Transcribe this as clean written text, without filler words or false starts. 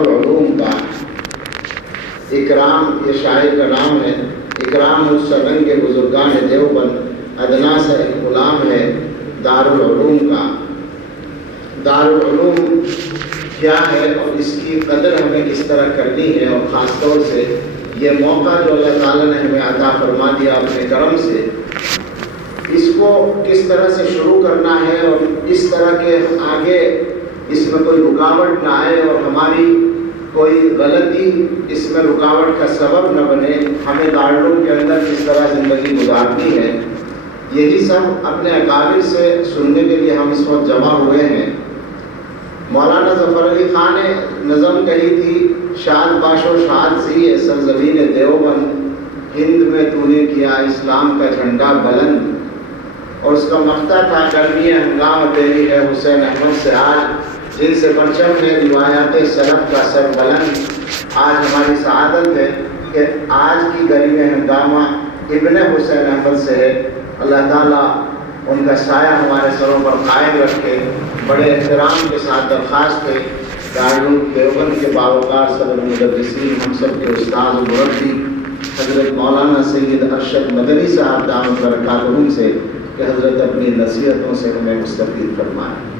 दारुल का इकराम, ये शायर का नाम है, इकराम उस्सलन के बुजुर्गान देवबंद अदना से एक गुलाम है दारुल उलूम का। दारुल उलूम क्या है और इसकी कदर हमें किस तरह करनी है, और ख़ास तौर से ये मौका जो अल्लाह ताला ने हमें अता फरमा दिया अपने करम से, इसको किस तरह से शुरू करना है और इस तरह के आगे इसमें कोई रुकावट ना आए और हमारी कोई गलती इसमें रुकावट का सबब न बने, हमें दारुल के अंदर किस तरह ज़िंदगी गुजारनी है, यही सब अपने अकाबिर से सुनने के लिए हम इस वक्त जमा हुए हैं। मौलाना ज़फ़र अली ख़ान ने नज़म कही थी, शाद बाशो शाद सी सरज़मीन देवबंद, हिंद में तूने किया इस्लाम का झंडा बुलंद, और उसका मख्ता था गर्मी हंगाम तेरी है हुसैन अहमद से आज, जिनसे परचम है रिवायात सलफ़ का सर बुलंद। आज हमारी सआदत है कि आज की गर्मी हंगामा इब्ने हुसैन अहमद से है। अल्लाह ताला उनका साया हमारे सरों पर कायम रखे। बड़े एहतराम के साथ दरख्वास्त है दारुल देवबंद के बावकार सदर मुदर्रिसीन, हम सब के उस्ताद और मुरब्बी हज़रत मौलाना सैयद अरशद मदनी साहब दामत बरकातहुम से कि हज़रत अपनी नसीहतों से हमें मुस्तफ़ीद फरमाएं।